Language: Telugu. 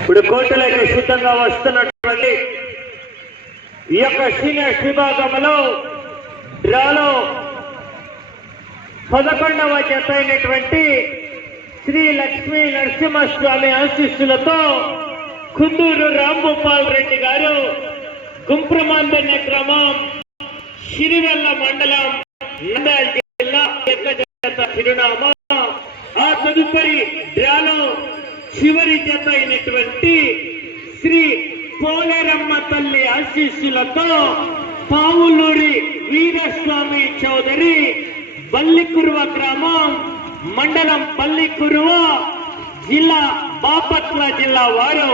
ఇప్పుడు కోర్టులకు సిద్ధంగా వస్తున్నటువంటి ఈ యొక్క సీనియర్స్ విభాగంలో డ్రాలో 11వ జత అయినటువంటి శ్రీ లక్ష్మీ నరసింహస్వామి ఆశీస్సులతో కుందూరు రాంభూపాల్ రెడ్డి గారు గుంప్రమాందన్య గ్రామం సిరివెల్ల మండలం నంద్యాల జిల్లా జత చిరునామా. ఆ తదుపరి డ్రాలో చివరి జత అయినటువంటి శ్రీ పోలేరమ్మ తల్లి ఆశీస్సులతో పావులూరి వీరస్వామి చౌదరి బల్లికురువ గ్రామం మండలం బల్లికురువ జిల్లా బాపట్ల జిల్లా వారు